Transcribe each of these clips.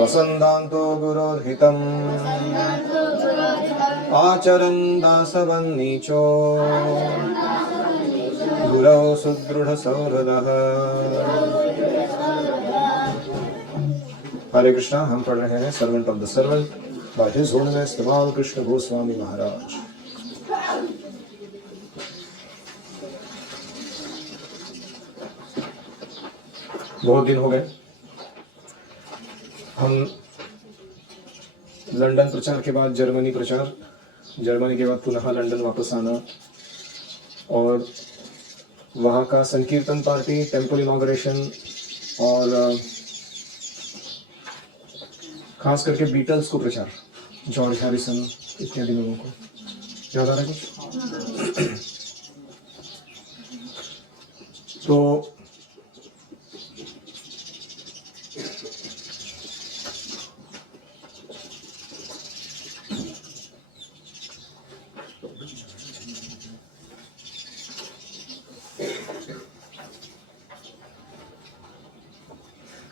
वसन्तान्तो गुरोर्हितम् आचरन् दासवन्नीचो गुरौ सुदृढ़सौहृदः। हरे कृष्णा। हम पढ़ रहे हैं servant of the servant by his holiness Tamal Krishna Goswami Maharaj. बहुत दिन हो गए। हम लंदन प्रचार के बाद जर्मनी प्रचार, जर्मनी के बाद पुनः लंदन वापस आना और वहाँ का संकीर्तन पार्टी, टेम्पल इनॉग्रेशन और खास करके बीटल्स को प्रचार, जॉर्ज हैरिसन इत्यादि लोगों को याद आ रहा है कुछ? तो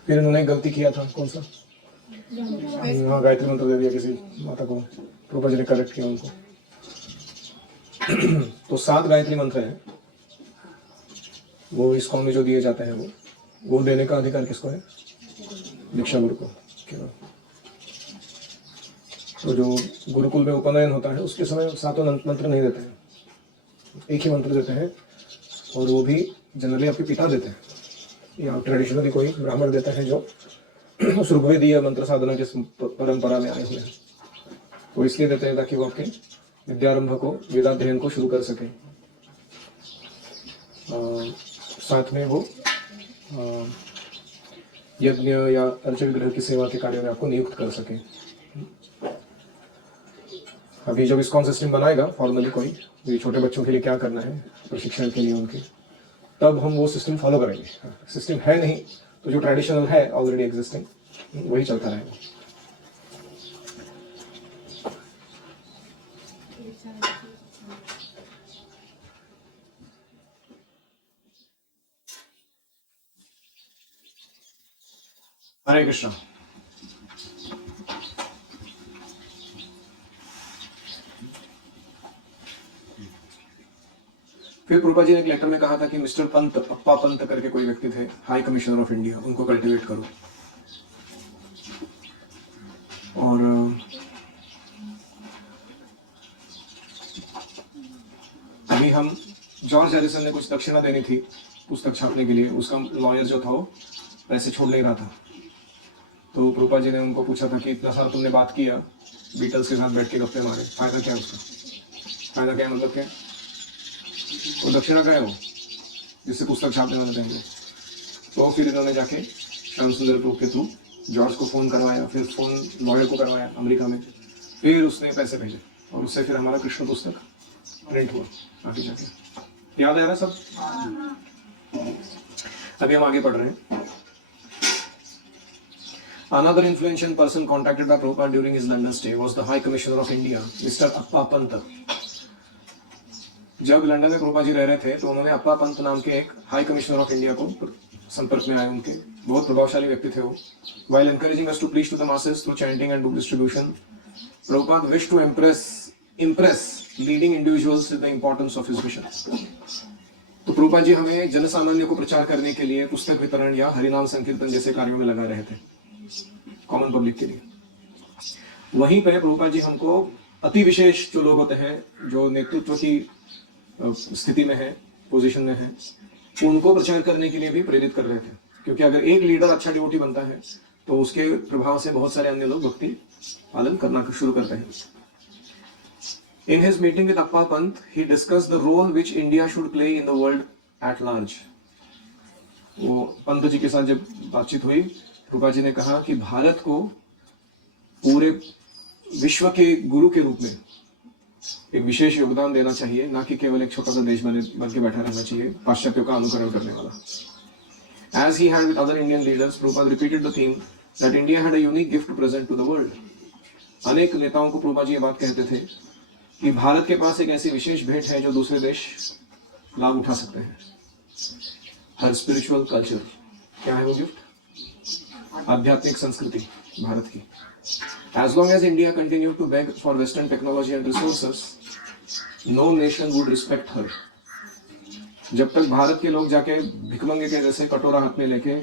फिर उन्होंने गलती किया था, कौन सा? हाँ, गायत्री मंत्र दे दिया किसी माता को, प्रभुपाद जी ने करेक्ट किया उनको। तो 7 गायत्री मंत्र हैं, वो इस्कॉन में जो दिए जाते हैं वो देने का अधिकार किसको है? दीक्षा गुरु को। तो जो गुरुकुल में उपनयन होता है उसके समय 7 मंत्र नहीं देते हैं, एक ही मंत्र देते हैं और वो भी जनरली आपके पिता देते हैं या ट्रेडिशनली कोई ब्राह्मण देते हैं जो उस ऋग्वेदीय मंत्र साधना के परंपरा में आए हुए हैं। वो इसलिए देते हैं ताकि वो आपके विद्यारंभ को, वेदाध्ययन को शुरू कर सके। साथ में वो यज्ञ या अर्चन ग्रह की सेवा के कार्य में आपको नियुक्त कर सके। अभी जब इस्कॉन सिस्टम बनाएगा फॉर्मली कोई, तो छोटे बच्चों के लिए क्या करना है प्रशिक्षण के लिए उनके, तब हम वो सिस्टम फॉलो करेंगे। सिस्टम है नहीं तो जो ट्रेडिशनल है ऑलरेडी एग्जिस्टिंग वही चलता रहेगा। हरे कृष्णा। फिर प्रभुपाद जी ने एक लेटर में कहा था कि मिस्टर पंत, अप्पा पंत करके कोई व्यक्ति थे, हाई कमिश्नर ऑफ इंडिया, उनको कल्टिवेट करो। और अभी हम जॉर्ज हैरिसन ने कुछ दक्षिणा देनी थी पुस्तक छापने के लिए, उसका लॉयर जो था वो पैसे छोड़ नहीं रहा था। तो प्रभुपाद जी ने उनको पूछा था कि इतना सारा तुमने बात किया, बीटल्स के साथ बैठ के गप्पे मारे, फायदा क्या उसका? फायदा क्या मतलब क्या? वो दक्षिणा का है वो जिससे पुस्तक छापने वाले देंगे। तो फिर इन्होंने जाके श्याम सुंदर प्रभु के थ्रू जॉर्ज को फ़ोन करवाया, फिर फ़ोन लॉयर को करवाया अमेरिका में, फिर उसने पैसे भेजे और उससे फिर हमारा कृष्ण पुस्तक प्रिंट हुआ आगे जाके। याद है ना सब? अभी हम आगे पढ़ रहे हैं। Another influential person contacted by Prabhupada during his London stay was the High Commissioner of India, Mr. Appa Pant. जब लंदन में प्रभुपाद जी रह रहे थे तो उन्होंने अप्पा पंत नाम के एक हाई कमिश्नर ऑफ इंडिया को संपर्क में आए। उनके बहुत प्रभावशाली व्यक्ति थे वो। While encouraging us to preach to the masses through chanting and book distribution, Prabhupada wished to impress leading individuals with the importance of his mission. तो प्रभुपाद जी हमें जनसामान्य को प्रचार करने के लिए पुस्तक वितरण या हरिनाम संकीर्तन जैसे कार्यों में लगा रहे थे, कॉमन पब्लिक के लिए। वहीं पे प्रभुपाद जी हमको अति विशेष जो लोग होते हैं, जो नेतृत्व की स्थिति में है, पोजीशन में है, उनको प्रचार करने के लिए भी प्रेरित कर रहे थे। क्योंकि अगर एक लीडर अच्छा डिवोटी बनता है तो उसके प्रभाव से बहुत सारे अन्य लोग भक्ति पालन करना शुरू करते हैं। In his meeting with Appa Pant, he discussed the role which India should play in the world at large. वो पंत जी के साथ जब बातचीत हुई, प्रभुपाद जी ने कहा कि भारत को पूरे विश्व के गुरु के रूप में एक विशेष योगदान देना चाहिए, ना कि केवल एक छोटा सा देश बन के बैठा रहना चाहिए पाश्चात्यों का अनुकरण करने वाला। As he had with other Indian leaders, Prabhupada repeated the theme that India had a unique gift to present to the world. अनेक नेताओं को प्रभुपाद जी ये बात कहते थे कि भारत के पास एक ऐसी विशेष भेंट है जो दूसरे देश लाभ उठा सकते हैं। हर स्पिरिचुअल कल्चर। क्या है वो गिफ्ट? आध्यात्मिक संस्कृति भारत की. As long as India continued to beg for Western technology and resources, no nation would respect her. जब तक भारत के लोग जाके भिखमंगे के जैसे कटोरा हाथ में लेके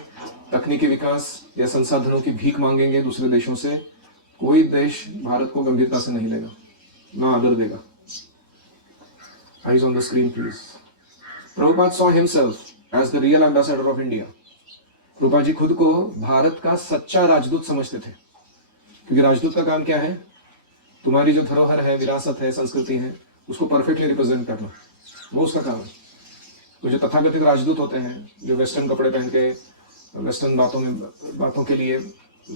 तकनीकी विकास या संसाधनों की भीख मांगेंगे दूसरे देशों से, कोई देश भारत को गंभीरता से नहीं लेगा, ना आदर देगा. Eyes on the screen, please. Prabhupada saw himself as the real ambassador of India. Prabhupada ji खुद को भारत का सच्चा राजदूत समझते थे, क्योंकि राजदूत का काम क्या है? तुम्हारी जो धरोहर है, विरासत है, संस्कृति है, उसको परफेक्टली रिप्रेजेंट करना, वो उसका काम है. तो जो तथाकथित राजदूत होते हैं, जो वेस्टर्न कपड़े पहन के वेस्टर्न बातों के लिए,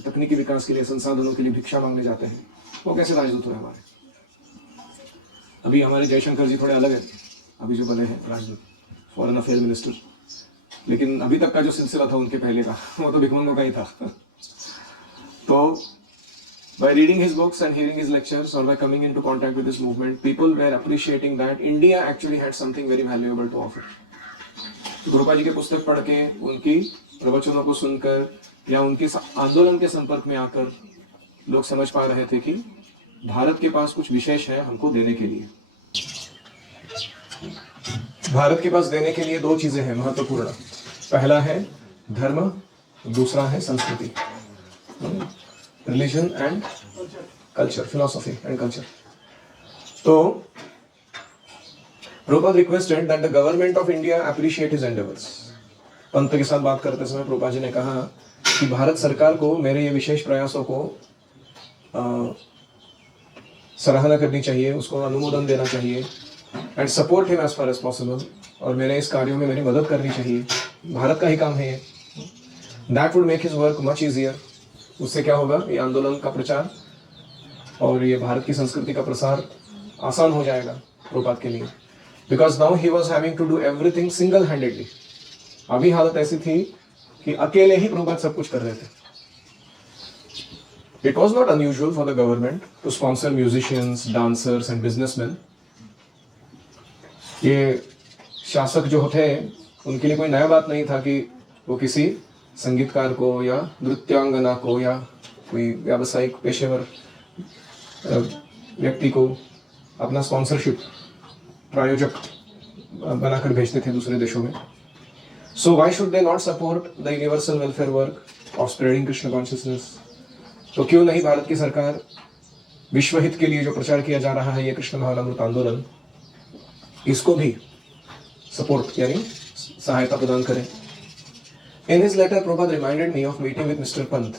तकनीकी विकास के लिए, संसाधनों के लिए भिक्षा मांगने जाते हैं, वो कैसे राजदूत हुए हमारे? अभी हमारे जयशंकर जी थोड़े अलग है, अभी जो बने हैं राजदूत, फॉरेन अफेयर मिनिस्टर, लेकिन अभी तक का जो सिलसिला था उनके पहले का, वो तो भिखमंगों का ही था. तो by reading his books and hearing his lectures or by coming into contact with this movement, people were appreciating that India actually had something very valuable to offer. तो प्रभुपाद जी के पुस्तक पढ़ के, उनकी प्रवचनों को सुनकर या उनके आंदोलन के संपर्क में आकर लोग समझ पा रहे थे कि भारत के पास कुछ विशेष है हमको देने के लिए. भारत के पास देने के लिए दो चीजें हैं महत्वपूर्ण. पहला है धर्म, दूसरा है संस्कृति, religion and culture, philosophy and culture. तो Prabhupada requested that the government of India appreciate his endeavours. Pant के साथ बात करते समय प्रभुपाद जी ने कहा कि भारत सरकार को मेरे ये विशेष प्रयासों को सराहना करनी चाहिए, उसको अनुमोदन देना चाहिए, and support him as far as possible, और मेरे इस कार्यों में मेरी मदद करनी चाहिए. भारत का ही काम है ये. That would make his work much easier. उससे क्या होगा? ये आंदोलन का प्रचार और ये भारत की संस्कृति का प्रसार आसान हो जाएगा प्रभुपाद के लिए. Because now he was having to do everything single handedly. अभी हालत ऐसी थी कि अकेले ही प्रभुपाद सब कुछ कर रहे थे. It was not unusual for the government to sponsor musicians, dancers and businessmen. ये शासक जो थे उनके लिए कोई नया बात नहीं था कि वो किसी संगीतकार को या नृत्यांगना को या कोई व्यावसायिक पेशेवर व्यक्ति को अपना स्पॉन्सरशिप, प्रायोजक बनाकर भेजते थे दूसरे देशों में. So why should they not support the universal welfare work of spreading Krishna consciousness? तो क्यों नहीं भारत की सरकार विश्व हित के लिए जो प्रचार किया जा रहा है ये कृष्ण भावनामृत आंदोलन, इसको भी सपोर्ट यानी सहायता प्रदान करें. In his letter Prabhupada reminded me of meeting with mister Pant.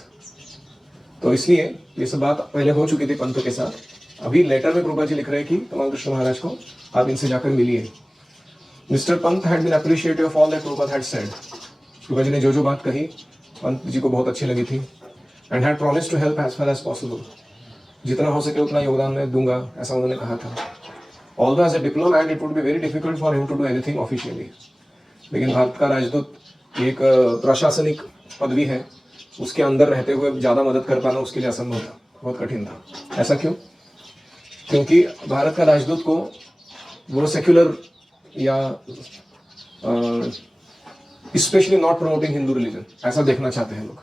तो इसलिए ये सब बात पहले हो चुकी थी पंत के साथ. अभी लेटर में प्रभुपाद जी लिख रहे हैं कि कमाल कृष्ण महाराज को आप इनसे जाकर मिलिए. Mr Pant had been appreciative of all that Prabhupada had said. Prabhupada ji ने जो बात कही पंत जी को बहुत अच्छी लगी थी. And had promised to help as far as possible. जितना हो सके उतना योगदान मैं दूंगा, ऐसा उन्होंने कहा था. Although as a diplomat it would be very difficult for him to do anything officially. लेकिन भारत का राजदूत एक प्रशासनिक पदवी है, उसके अंदर रहते हुए ज़्यादा मदद कर पाना उसके लिए असंभव था, बहुत कठिन था. ऐसा क्यों? क्योंकि भारत का राजदूत को वो सेक्युलर या specially not promoting Hindu religion ऐसा देखना चाहते हैं लोग.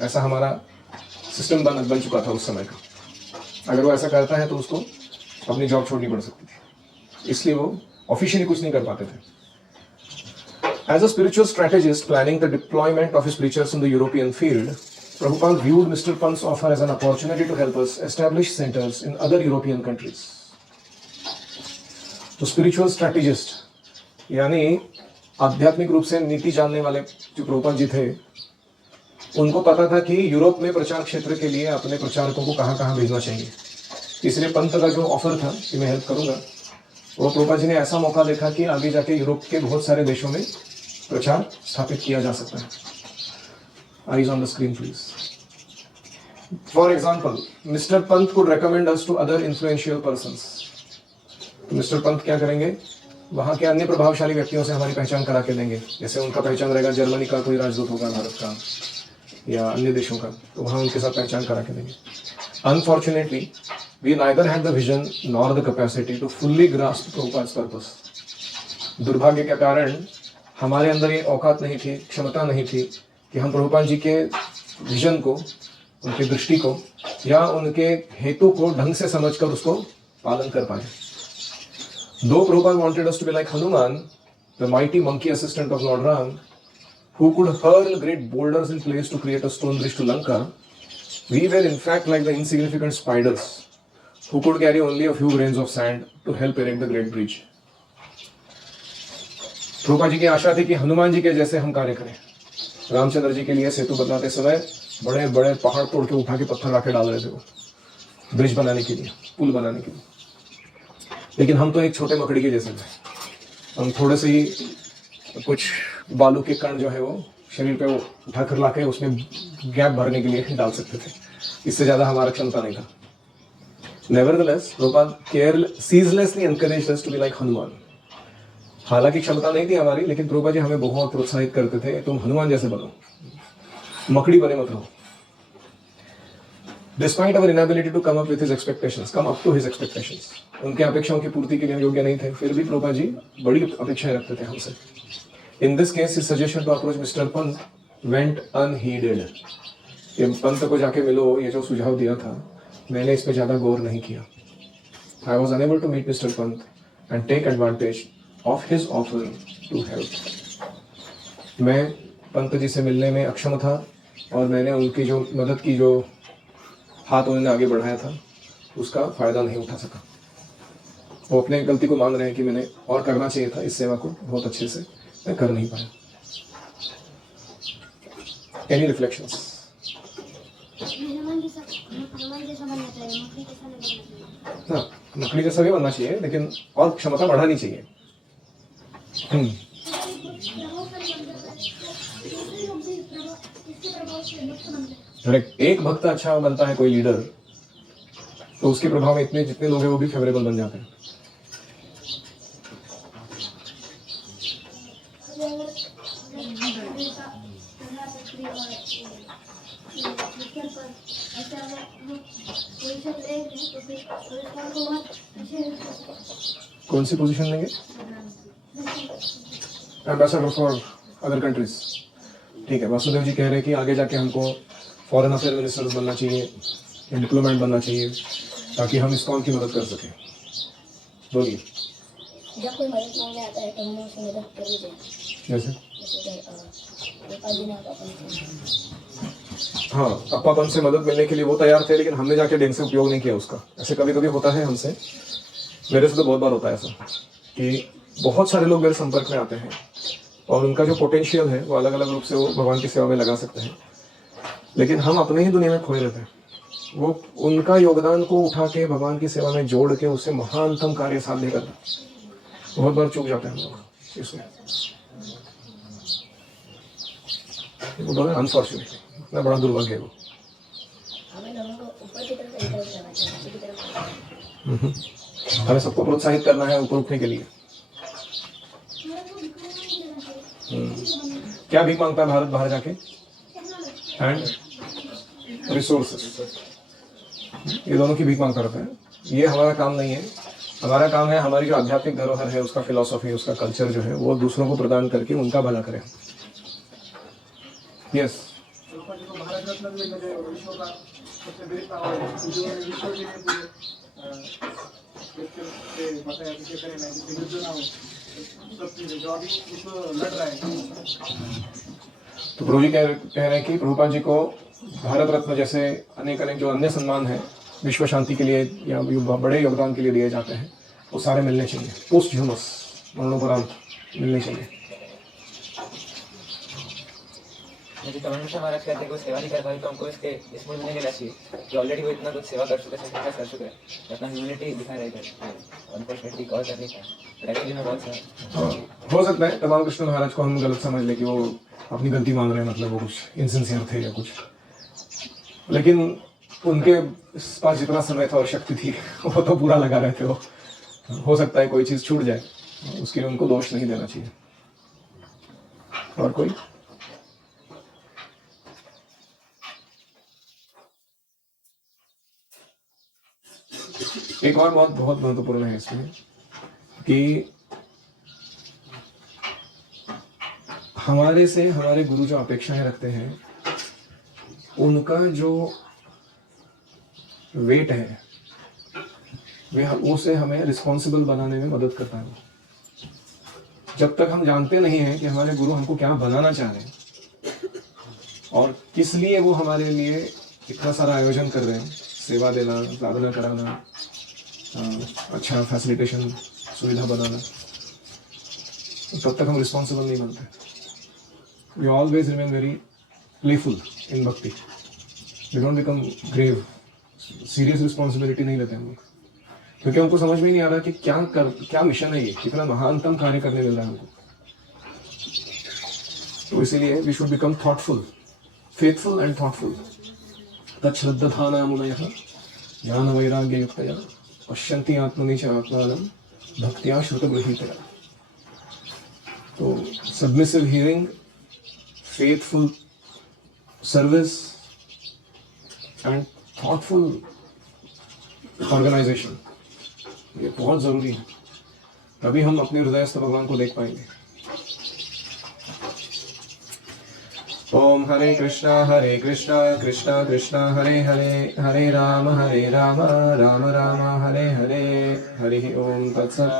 ऐसा हमारा सिस्टम बन चुका था उस समय का. अगर वो ऐसा करता है तो उसको अपनी जॉब छोड़नी पड़ सकती थी, इसलिए वो ऑफिशियली कुछ नहीं कर पाते थे. As a spiritual strategist planning the deployment of his preachers in the European field, Prabhupada viewed Mr. Pant's offer as an opportunity to help us establish centers in other European countries. तो spiritual strategist यानी आध्यात्मिक रूप से नीति जानने वाले जो प्रभुपाद जी थे, उनको पता था कि यूरोप में प्रचार क्षेत्र के लिए अपने प्रचारकों को कहाँ कहाँ भेजना चाहिए. इसलिए पंत का जो ऑफर था कि मैं हेल्प करूंगा, वो प्रभुपाद जी ने ऐसा मौका देखा कि आगे जाके यूरोप के बहुत सारे देशों में प्रचार स्थापित किया जा सकता है. Eyes on the screen, please. For example, Mr. Pant could recommend us to other influential persons. Mister Pant क्या करेंगे? वहाँ के अन्य प्रभावशाली व्यक्तियों से हमारी पहचान करा के देंगे. जैसे उनका पहचान रहेगा जर्मनी का कोई राजदूत होगा भारत का या अन्य देशों का, तो वहाँ उनके साथ पहचान करा के देंगे. Unfortunately, we neither had the vision nor the capacity to fully grasp Prabhupada's purpose. दुर्भाग्य के कारण हमारे अंदर ये औकात नहीं थी, क्षमता नहीं थी कि हम प्रभुपाद जी के विजन को, उनके दृष्टि को या उनके हेतु को ढंग से समझकर उसको पालन कर पाए। Though Prabhupada wanted us to be like Hanuman, the mighty monkey assistant of Lord Ram, who could hurl great boulders in place to create a stone bridge to Lanka, we were in fact like the insignificant spiders who could carry only a few grains of sand to help erect the great bridge. Prabhupada ji की आशा थी कि हनुमान जी के जैसे हम कार्य करें। रामचंद्र जी के लिए सेतु बनाते समय बड़े बड़े पहाड़ तोड़ के उठा के पत्थर लाके डाल रहे थे वो, ब्रिज बनाने के लिए, पुल बनाने के लिए। लेकिन हम तो एक छोटे मकड़ी के जैसे थे। हम थोड़े से ही कुछ बालू के कण जो है वो शरीर पे वो उठा कर लाके उसमें गैप भरने के लिए डाल सकते थे। इससे ज्यादा हमारा क्षमता नहीं था। Nevertheless, Prabhupada ceaselessly encouraged us to be like Hanuman. हालांकि क्षमता नहीं थी हमारी, लेकिन प्रभुपाद जी हमें बहुत प्रोत्साहित करते थे, तुम हनुमान जैसे बनो, मकड़ी बने मत रहो। Despite our inability to come up with his expectations, come up to his expectations, उनके अपेक्षाओं की पूर्ति के लिए योग्य नहीं थे, फिर भी प्रभुपाद जी बड़ी अपेक्षाएं रखते थे हमसे। In this case, his suggestion to approach Mr. Pant went unheeded. कि पंत को जाके मिलो, ये जो सुझाव दिया था, मैंने इस पे ज्यादा गौर नहीं किया। I was unable to meet Mr. Pant and take advantage of his offer to help. मैं पंत जी से मिलने में अक्षम था और मैंने उनकी जो मदद की, जो हाथ उन्होंने आगे बढ़ाया था, उसका फायदा नहीं उठा सका। वो अपने गलती को मान रहे हैं कि मैंने और करना चाहिए था इस सेवा को बहुत अच्छे से, मैं कर नहीं पाया। Any reflections? हाँ, मकड़ी जैसा भी बनना चाहिए, लेकिन और क्षमता बढ़ानी चाहिए। एक भक्त अच्छा बनता है कोई लीडर, तो उसके प्रभाव में इतने जितने लोग हैं वो भी फेवरेबल बन जाते हैं। कौन सी पोजीशन लेंगे? Ambassador for other countries. ठीक है, वासुदेव जी कह रहे हैं कि आगे जाके हमको फॉरेन अफेयर मिनिस्टर बनना चाहिए, डिप्लोमेट बनना चाहिए, ताकि हम इस्कॉन की मदद कर सकें। बोलिए। जब कोई मदद मांगने आता है तो हमें उसकी मदद करनी चाहिए। जैसे हाँ, अप्पापन से मदद मिलने के लिए वो तैयार थे, लेकिन हमने जाके ढंग से उपयोग नहीं किया उसका। ऐसे कभी कभी होता है हमसे, मेरे से तो बहुत बार होता है ऐसा कि बहुत सारे लोग मेरे संपर्क में आते हैं और उनका जो पोटेंशियल है वो अलग अलग रूप से वो भगवान की सेवा में लगा सकते हैं, लेकिन हम अपने ही दुनिया में खोए रहते हैं। वो उनका योगदान को उठा के भगवान की सेवा में जोड़ के उससे महानतम कार्य साध्य करना बहुत बार चूक जाते हैं हम लोग इसमें। अनफॉर्चुनेटली इतना बड़ा दुर्भाग्य है वो। हमें सबको प्रोत्साहित करना है ऊपर उठने के लिए। क्या भीख मांगता है भारत बाहर जाके? एंड रिसोर्सेस, ये दोनों की भीख मांगता रहता है। ये हमारा काम नहीं है। हमारा काम है हमारी जो आध्यात्मिक धरोहर है, उसका फिलॉसफी, उसका कल्चर जो है वो दूसरों को प्रदान करके उनका भला करें। यस, भारत रत्न विश्व का सबसे बड़ी पावर है, जो विश्व के लिए बताया कि करें ना, जो ना हो सब चीजें जो अभी विश्व लड़ रहा है। तो प्रभु जी कह रहे हैं कि प्रभुपाद जी को भारत रत्न जैसे अनेक अनेक जो अन्य सम्मान है विश्व शांति के लिए या बड़े योगदान के लिए दिए जाते हैं, वो सारे मिलने चाहिए। पोस्ट ह्यूमस, मरणोपरांत मिलने चाहिए। यदि कमेंट महाराज कहते हैं कोई सेवा नहीं कर पाए तो हमको इसके इसमें मिलने देना चाहिए कि ऑलरेडी वो इतना कुछ सेवा कर चुके हैं, सेक्रीफाइस कर चुके हैं, अपना ह्यूमैनिटी दिखा रहे थे। अनफॉर्चुनेटली कॉल करने का एक्चुअली में बहुत सारा हो सकता है तमाम कृष्ण महाराज को हम गलत समझ लें कि वो अपनी गलती मान रहे हैं, मतलब वो कुछ इनसिंसियर थे या कुछ, लेकिन उनके पास जितना समय था और शक्ति थी वो तो पूरा लगा रहे थे। वो हो सकता है कोई चीज छूट जाए, उसके लिए उनको दोष नहीं देना चाहिए। और कोई? एक और बात बहुत महत्वपूर्ण है इसमें कि हमारे से हमारे गुरु जो अपेक्षाएं रखते हैं उनका जो वेट है उसे हमें रिस्पॉन्सिबल बनाने में मदद करता है। जब तक हम जानते नहीं हैं कि हमारे गुरु हमको क्या बनाना चाह रहे हैं और किस लिए वो हमारे लिए इतना सारा आयोजन कर रहे हैं, सेवा देना, साधना कराना, अच्छा फैसिलिटेशन सुविधा बनाना, तब तक हम रिस्पॉन्सिबल नहीं बनते। We always remain very playful in bhakti, we don't become grave, serious responsibility नहीं लेते हम लोग, क्योंकि हमको समझ में नहीं आ रहा कि क्या मिशन है, ये कितना महानतम कार्य करने मिल रहा है हमको। तो इसीलिए we should become thoughtful, faithful and thoughtful. तच्छ्रद्धाना मुनयः ज्ञान वैराग्य युक्तया पश्यन्ति आत्मनि च आत्मानं भक्त्या श्रुतगृहीतया। तो submissive hearing, faithful service and thoughtful organisation, ये बहुत जरूरी है, तभी हम अपने हृदयस्थ भगवान को देख पाएंगे। ओम हरे कृष्णा कृष्णा कृष्णा हरे हरे, हरे राम राम राम हरे हरे, हरि ओम तत्सत्।